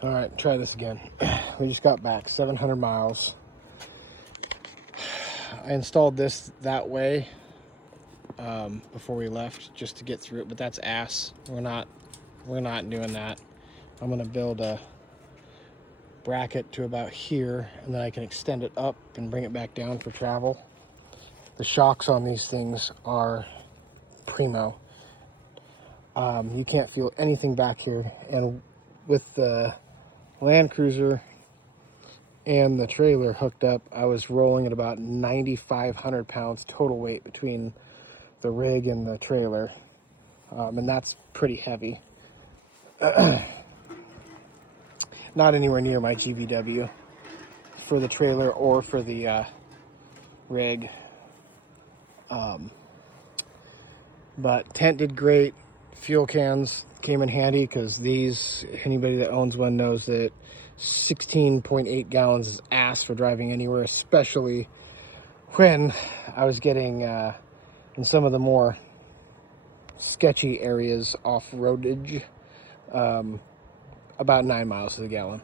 All right, try this again. We just got back 700 miles. I installed this that way before we left just to get through it, but that's ass. We're not doing that. I'm gonna build a bracket to about here, and then I can extend it up and bring it back down for travel. The shocks on these things are primo. You can't feel anything back here, and with the Land Cruiser and the trailer hooked up, I was rolling at about 9,500 pounds total weight between the rig and the trailer, and that's pretty heavy. Not anywhere near my GVW for the trailer or for the rig. But tent did great. Fuel cans came in handy because these, anybody that owns one knows that 16.8 gallons is ass for driving anywhere, especially when I was getting in some of the more sketchy areas off-roadage, about 9 miles to the gallon.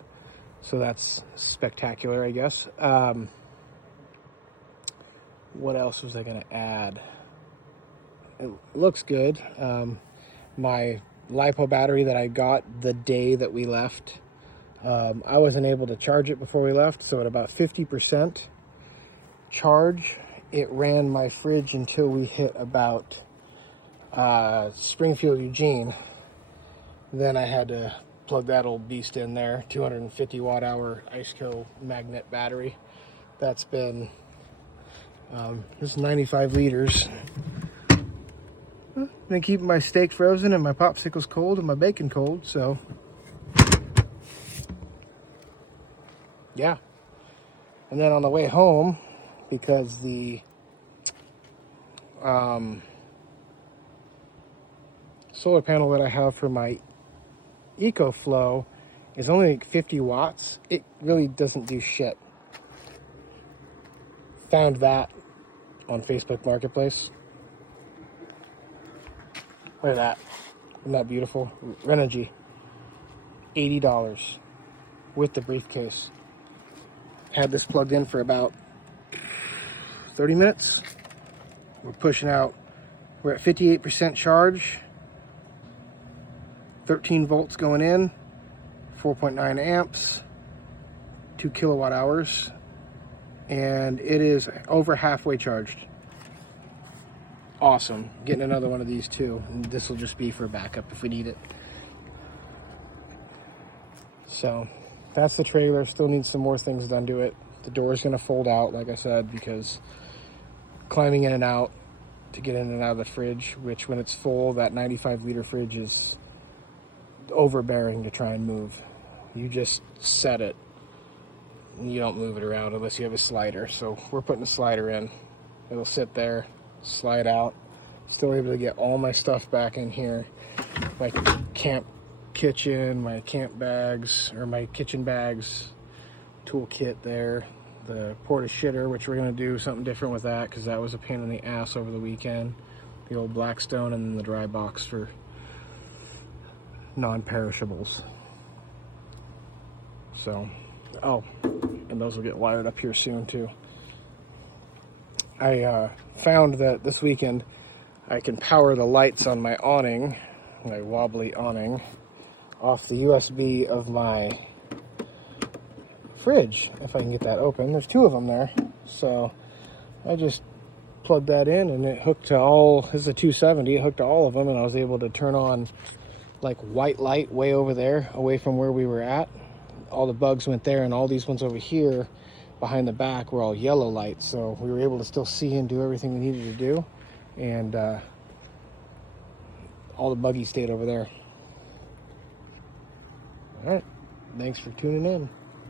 So that's spectacular, I guess. What else was I going to add? It looks good. My LiPo battery that I got the day that we left, I wasn't able to charge it before we left, so at about 50% charge, it ran my fridge until we hit about Springfield, Eugene. Then I had to plug that old beast in there, 250 watt hour IceCo magnet battery. That's been, this is 95 liters. Been keeping my steak frozen and my popsicles cold and my bacon cold, so yeah. And then on the way home, because the solar panel that I have for my EcoFlow is only like 50 watts, it really doesn't do shit. Found that on Facebook Marketplace. Look at that. Isn't that beautiful? Renogy. $80 with the briefcase. Had this plugged in for about 30 minutes. We're pushing out. We're at 58% charge. 13 volts going in. 4.9 amps. 2 kilowatt hours. And it is over halfway charged. Awesome. Getting another one of these too. And this will just be for backup if we need it. So that's the trailer. Still needs some more things done to it. The door's going to fold out, like I said, because climbing in and out to get in and out of the fridge, which when it's full, that 95 liter fridge is overbearing to try and move. You just set it. You don't move it around unless you have a slider. So we're putting a slider in. It'll sit there, slide out. Still able to get all my stuff back in here. My camp kitchen, my camp bags, or my kitchen bags, toolkit there. The porta shitter, which we're going to do something different with that because that was a pain in the ass over the weekend. The old Blackstone, and then the dry box for non-perishables. So, oh, and those will get wired up here soon too. I found that this weekend I can power the lights on my awning, my wobbly awning, off the USB of my fridge, if I can get that open. There's two of them there, so I just plugged that in and it hooked to all. This is a 270. It hooked to all of them, and I was able to turn on like white light way over there, away from where we were at. All the bugs went there, and all these ones over here behind the back were all yellow lights, so we were able to still see and do everything we needed to do, and all the buggies stayed over there. All right, thanks for tuning in.